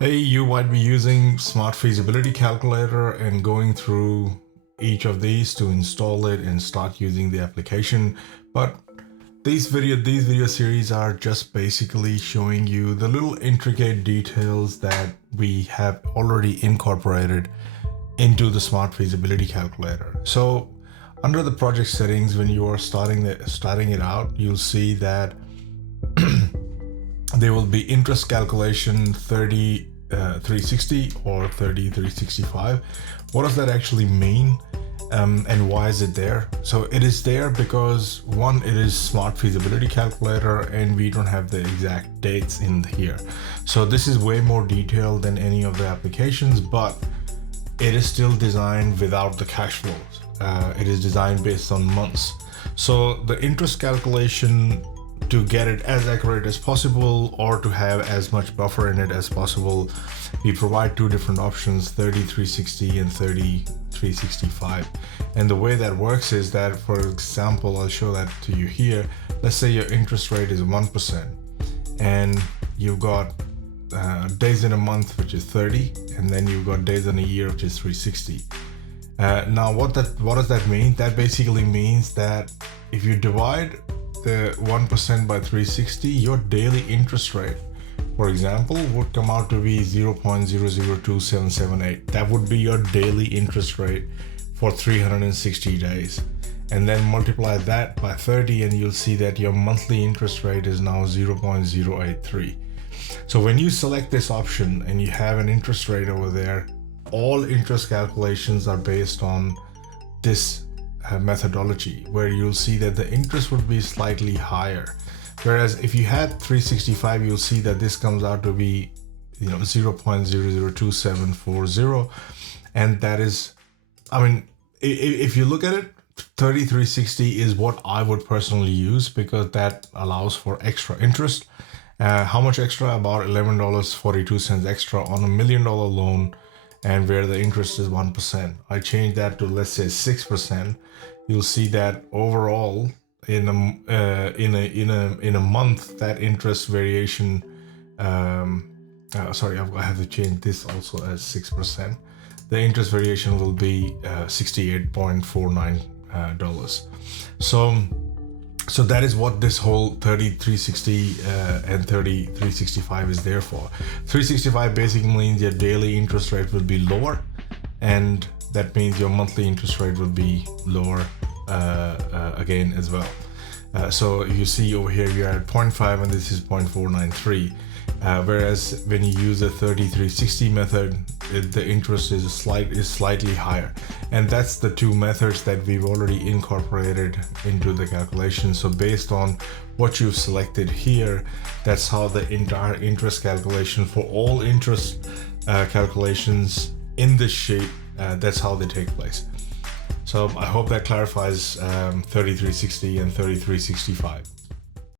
Hey, you might be using Smart Feasibility Calculator and going through each of these to install it and start using the application. But these video series are just basically showing you the little intricate details that we have already incorporated into the Smart Feasibility Calculator. So under the project settings, when you are starting it out, you'll see that there will be interest calculation 360 or 365. What does that actually mean, and why is it there? So it is there because one, it is Smart Feasibility Calculator and we don't have the exact dates in here. So this is way more detailed than any of the applications, but it is still designed without the cash flows. It is designed based on months. So the interest calculation, to get it as accurate as possible or to have as much buffer in it as possible, we provide two different options, 360 and 365. And the way that works is that, for example, I'll show that to you here. Let's say your interest rate is 1% and you've got days in a month, which is 30, and then you've got days in a year, which is 360. Now what does that mean? That basically means that if you divide the 1% by 360, your daily interest rate, for example, would come out to be 0.002778. That would be your daily interest rate for 360 days. And then multiply that by 30 and you'll see that your monthly interest rate is now 0.083. So when you select this option and you have an interest rate over there, all interest calculations are based on this methodology, where you'll see that the interest would be slightly higher. Whereas if you had 365, you'll see that this comes out to be 0.002740. And that is, I mean, if you look at it, 3360 is what I would personally use because that allows for extra interest. How much extra? About $11.42 extra on $1 million loan, and where the interest is 1%. I change that to, let's say, 6%. You'll see that overall in a month, that interest variation, sorry, I have to change this also as 6%. The interest variation will be $68.49. So that is what this whole 3360 and 3365 is there for. 365 basically means your daily interest rate will be lower, and that means your monthly interest rate will be lower again as well. So you see over here we are at 0.5 and this is 0.493. Whereas when you use the 3360 method, the interest is slightly higher, and that's the two methods that we've already incorporated into the calculation. So based on what you've selected here, that's how the entire interest calculation for all interest calculations in this sheet, that's how they take place. So I hope that clarifies 3360 and 3365.